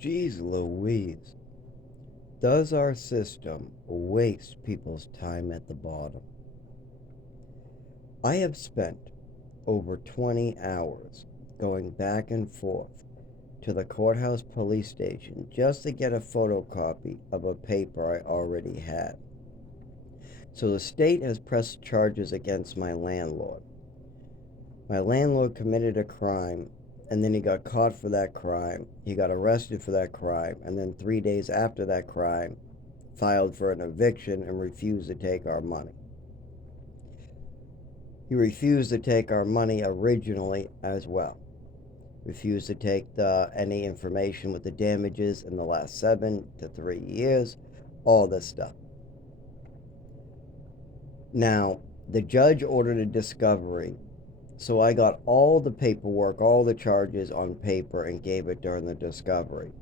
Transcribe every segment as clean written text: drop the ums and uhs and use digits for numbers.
Jeez Louise. Does our system waste people's time at the bottom? I have spent over 20 hours going back and forth to the courthouse police station just to get a photocopy of a paper I already had. So the state has pressed charges against my landlord. My landlord committed a crime, and then he got caught for that crime. He got arrested for that crime, and then 3 days after that crime, filed for an eviction and refused to take our money. He refused to take our money originally as well. Refused to take any information with the damages in the last 7 to 3 years, all this stuff. Now, the judge ordered a discovery, so I got all the paperwork, all the charges on paper, and gave it during the discovery.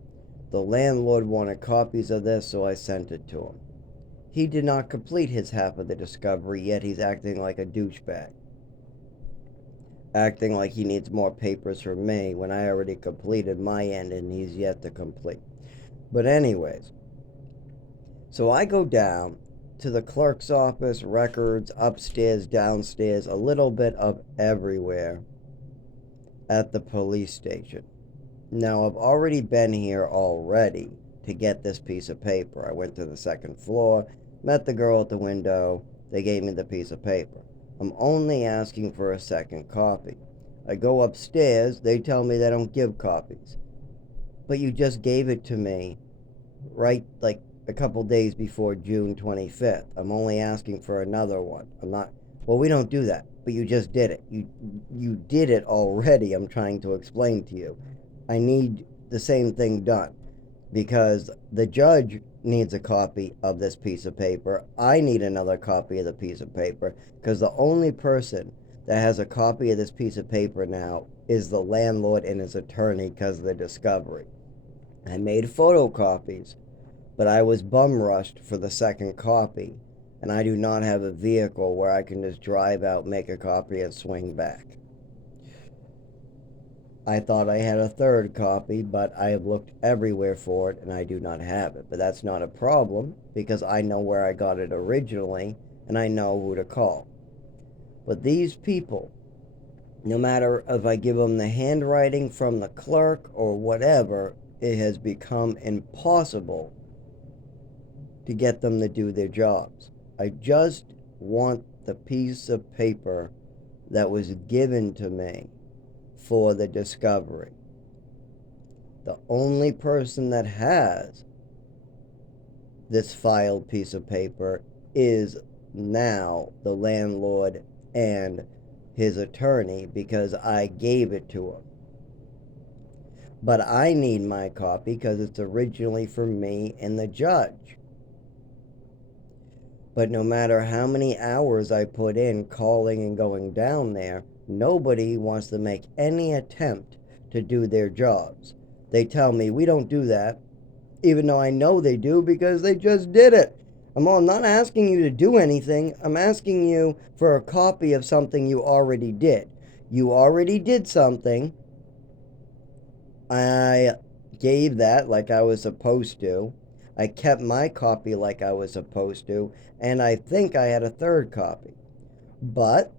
The landlord wanted copies of this, so I sent it to him. He did not complete his half of the discovery, yet he's acting like a douchebag. Acting like he needs more papers from me when I already completed my end and he's yet to complete. But anyways, so I go down to the clerk's office, records, upstairs, downstairs, a little bit of everywhere at the police station. Now, I've already been here already to get this piece of paper. I went to the second floor, met the girl at the window, they gave me the piece of paper. I'm only asking for a second copy. I go upstairs, they tell me they don't give copies. But you just gave it to me right like a couple days before June 25th. I'm only asking for another one. I'm not, well, we don't do that, but you just did it. You did it already, I'm trying to explain to you. I need the same thing done because the judge needs a copy of this piece of paper. I need another copy of the piece of paper because the only person that has a copy of this piece of paper now is the landlord and his attorney because of the discovery. I made photocopies, but I was bum rushed for the second copy, and I do not have a vehicle where I can just drive out, make a copy, and swing back. I thought I had a third copy, but I have looked everywhere for it and I do not have it. But that's not a problem because I know where I got it originally and I know who to call. But these people, no matter if I give them the handwriting from the clerk or whatever, it has become impossible to get them to do their jobs. I just want the piece of paper that was given to me for the discovery. The only person that has this filed piece of paper is now the landlord and his attorney because I gave it to him. But I need my copy because it's originally for me and the judge. But no matter how many hours I put in calling and going down there, nobody wants to make any attempt to do their jobs. They tell me, we don't do that, even though I know they do because they just did it. I'm not asking you to do anything. I'm asking you for a copy of something you already did. You already did something. I gave that like I was supposed to. I kept my copy like I was supposed to, and I think I had a third copy. But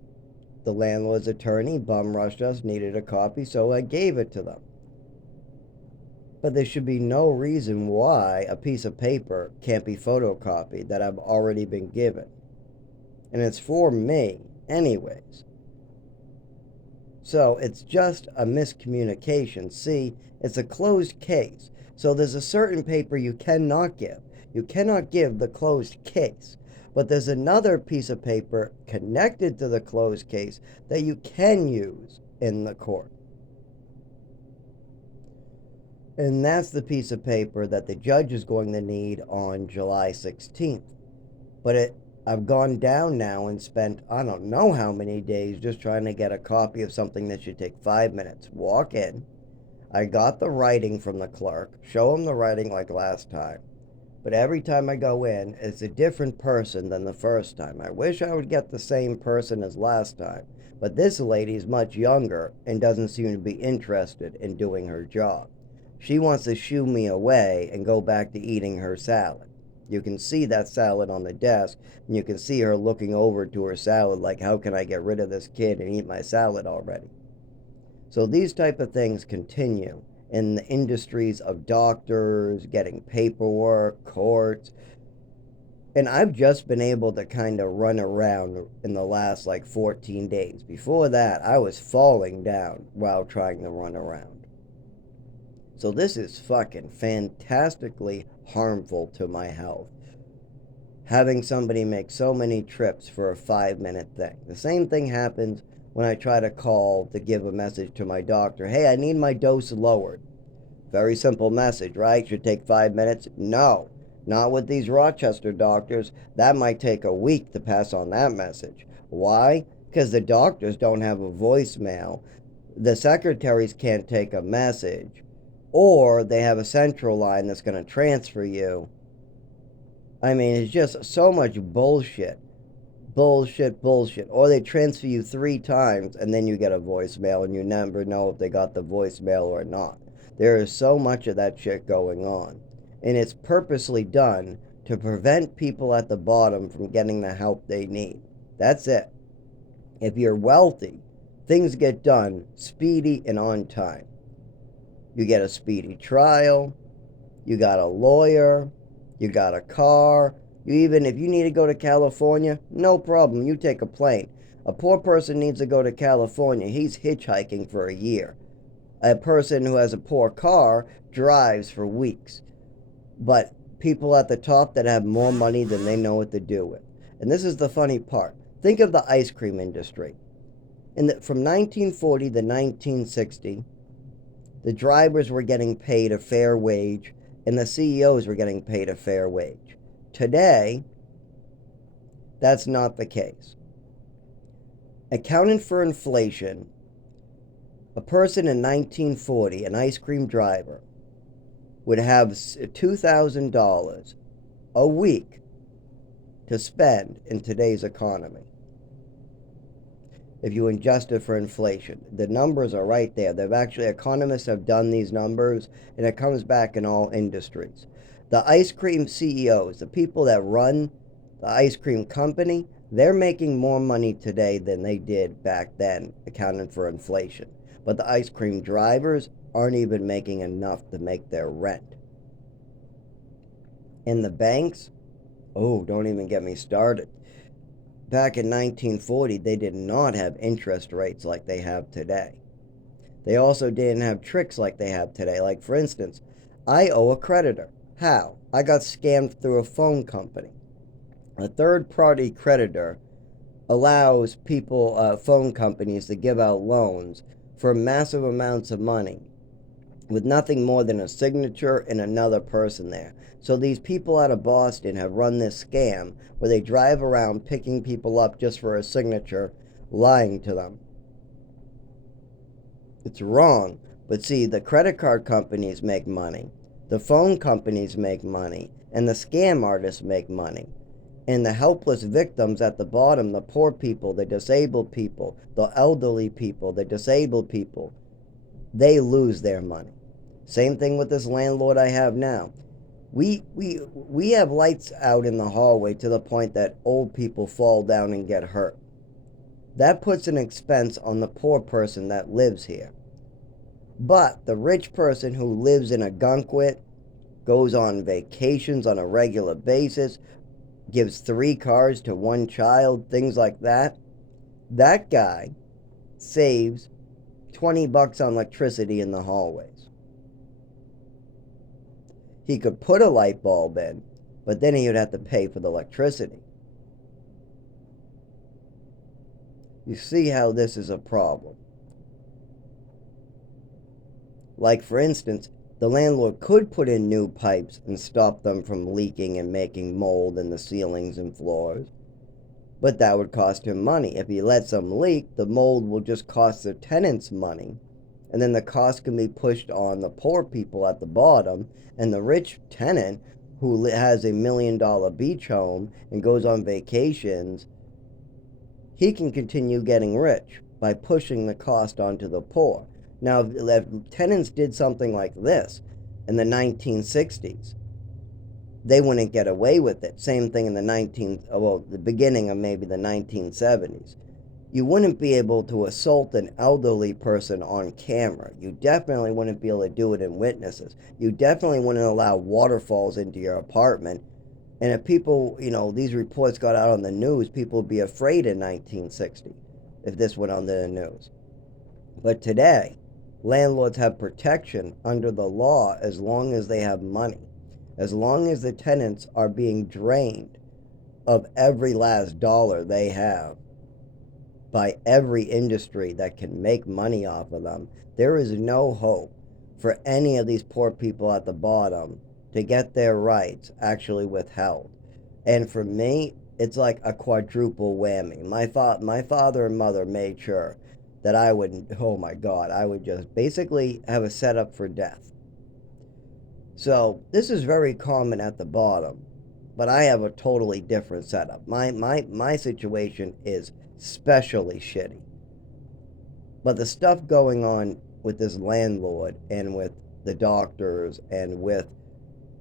the landlord's attorney bum rushed us, needed a copy, so I gave it to them. But there should be no reason why a piece of paper can't be photocopied that I've already been given. And it's for me, anyways. So it's just a miscommunication. See, it's a closed case. So there's a certain paper you cannot give. You cannot give the closed case. But there's another piece of paper connected to the closed case that you can use in the court. And that's the piece of paper that the judge is going to need on July 16th. But I've gone down now and spent I don't know how many days just trying to get a copy of something that should take 5 minutes. Walk in. I got the writing from the clerk. Show him the writing like last time. But every time I go in, it's a different person than the first time. I wish I would get the same person as last time. But this lady's much younger and doesn't seem to be interested in doing her job. She wants to shoo me away and go back to eating her salad. You can see that salad on the desk, and you can see her looking over to her salad like, how can I get rid of this kid and eat my salad already? So these type of things continue in the industries of doctors, getting paperwork, courts. And I've just been able to kind of run around in the last like 14 days. Before that, I was falling down while trying to run around. So this is fucking fantastically harmful to my health. Having somebody make so many trips for a 5-minute thing. The same thing happens when I try to call to give a message to my doctor. Hey, I need my dose lowered. Very simple message, right? Should take 5 minutes? No, not with these Rochester doctors. That might take a week to pass on that message. Why? Because the doctors don't have a voicemail. The secretaries can't take a message. Or they have a central line that's going to transfer you. I mean, it's just so much bullshit. Bullshit. Or they transfer you 3 times and then you get a voicemail and you never know if they got the voicemail or not. There is so much of that shit going on. And it's purposely done to prevent people at the bottom from getting the help they need. That's it. If you're wealthy, things get done speedy and on time. You get a speedy trial, you got a lawyer, you got a car. Even if you need to go to California, no problem, you take a plane. A poor person needs to go to California, he's hitchhiking for a year. A person who has a poor car drives for weeks. But people at the top that have more money than they know what to do with. And this is the funny part. Think of the ice cream industry. From 1940 to 1960, the drivers were getting paid a fair wage, and the CEOs were getting paid a fair wage. Today, that's not the case. Accounting for inflation, a person in 1940, an ice cream driver, would have $2,000 a week to spend in today's economy. If you adjust it for inflation, the numbers are right there. Economists have done these numbers, and it comes back in all industries. The ice cream CEOs, the people that run the ice cream company, they're making more money today than they did back then, accounting for inflation. But the ice cream drivers aren't even making enough to make their rent. And the banks, oh, don't even get me started. Back in 1940, they did not have interest rates like they have today. They also didn't have tricks like they have today. Like, for instance, I owe a creditor. How? I got scammed through a phone company. A third-party creditor allows people, phone companies, to give out loans for massive amounts of money with nothing more than a signature and another person there. So these people out of Boston have run this scam where they drive around picking people up just for a signature, lying to them. It's wrong. But see, the credit card companies make money, the phone companies make money, and the scam artists make money. And the helpless victims at the bottom, the poor people, the disabled people, the elderly people, the disabled people, they lose their money. Same thing with this landlord I have now. We have lights out in the hallway to the point that old people fall down and get hurt. That puts an expense on the poor person that lives here. But the rich person who lives in a gunkwit, goes on vacations on a regular basis, gives 3 cars to 1 child, things like that, that guy saves $20 on electricity in the hallways. He could put a light bulb in, but then he would have to pay for the electricity. You see how this is a problem. Like, for instance, the landlord could put in new pipes and stop them from leaking and making mold in the ceilings and floors, but that would cost him money. If he lets them leak, the mold will just cost the tenants money, and then the cost can be pushed on the poor people at the bottom, and the rich tenant who has a $1 million beach home and goes on vacations, he can continue getting rich by pushing the cost onto the poor. Now, if tenants did something like this in the 1960s, they wouldn't get away with it. Same thing in the beginning of maybe the 1970s. You wouldn't be able to assault an elderly person on camera. You definitely wouldn't be able to do it in witnesses. You definitely wouldn't allow waterfalls into your apartment. And if people, these reports got out on the news, people would be afraid in 1960 if this went on the news. But today, landlords have protection under the law as long as they have money. As long as the tenants are being drained of every last dollar they have by every industry that can make money off of them, there is no hope for any of these poor people at the bottom to get their rights actually withheld. And for me, it's like a quadruple whammy. My father and mother made sure that I would, oh my God, I would just basically have a setup for death. So this is very common at the bottom, but I have a totally different setup. My situation is especially shitty. But the stuff going on with this landlord and with the doctors and with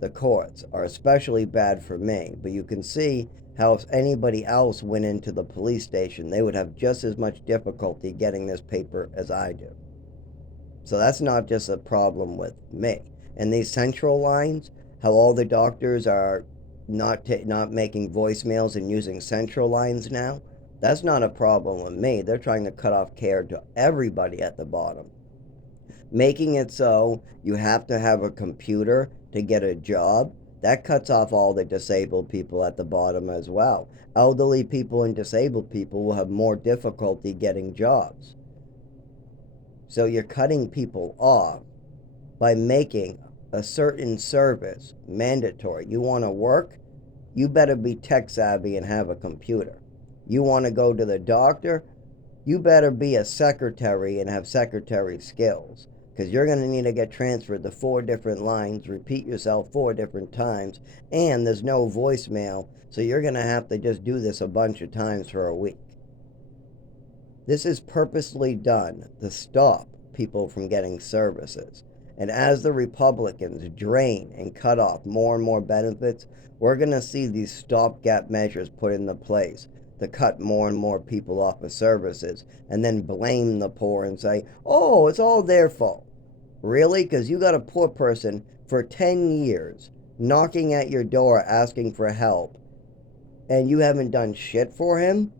the courts are especially bad for me. But you can see how if anybody else went into the police station, they would have just as much difficulty getting this paper as I do. So that's not just a problem with me. And these central lines, how all the doctors are not making voicemails and using central lines now, that's not a problem with me. They're trying to cut off care to everybody at the bottom, making it so you have to have a computer to get a job. That cuts off all the disabled people at the bottom as well. Elderly people and disabled people will have more difficulty getting jobs. So you're cutting people off by making a certain service mandatory. You want to work? You better be tech savvy and have a computer. You want to go to the doctor? You better be a secretary and have secretary skills, because you're going to need to get transferred to 4 different lines, repeat yourself 4 different times, and there's no voicemail, so you're going to have to just do this a bunch of times for a week. This is purposely done to stop people from getting services. And as the Republicans drain and cut off more and more benefits, we're going to see these stopgap measures put into place to cut more and more people off of services and then blame the poor and say, oh, it's all their fault. Really? Because you got a poor person for 10 years knocking at your door asking for help and you haven't done shit for him?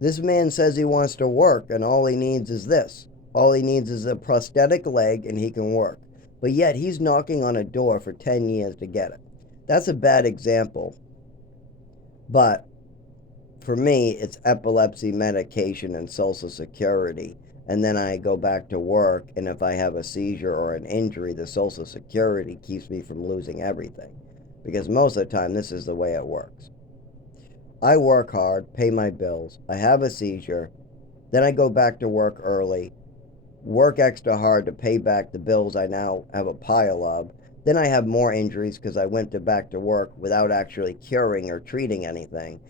This man says he wants to work and all he needs is this. All he needs is a prosthetic leg and he can work. But yet he's knocking on a door for 10 years to get it. That's a bad example. But for me, it's epilepsy medication and Social Security. And then I go back to work, and if I have a seizure or an injury, the Social Security keeps me from losing everything. Because most of the time, this is the way it works. I work hard, pay my bills, I have a seizure, then I go back to work early, work extra hard to pay back the bills I now have a pile of. Then I have more injuries because I went back to work without actually curing or treating anything.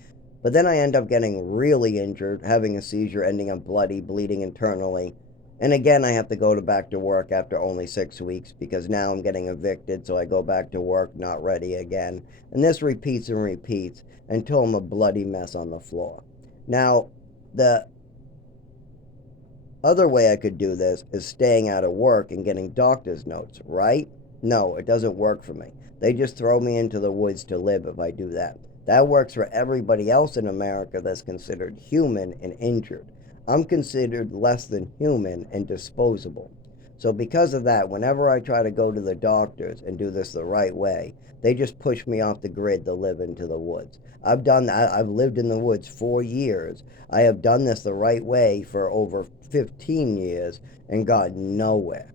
But then I end up getting really injured, having a seizure, ending up bloody, bleeding internally. And again, I have to go back to work after only 6 weeks because now I'm getting evicted, so I go back to work not ready again. And this repeats and repeats until I'm a bloody mess on the floor. Now, the other way I could do this is staying out of work and getting doctor's notes, right? No, it doesn't work for me. They just throw me into the woods to live if I do that. That works for everybody else in America that's considered human and injured. I'm considered less than human and disposable. So because of that, whenever I try to go to the doctors and do this the right way, they just push me off the grid to live into the woods. I've done that. I've lived in the woods 4 years. I have done this the right way for over 15 years and got nowhere.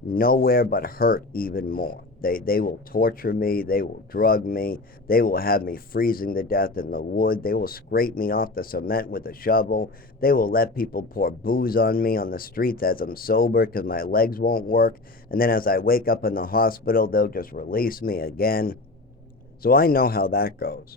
Nowhere but hurt even more. They will torture me, they will drug me, they will have me freezing to death in the wood, they will scrape me off the cement with a shovel, they will let people pour booze on me on the streets as I'm sober because my legs won't work, and then as I wake up in the hospital, they'll just release me again. So I know how that goes.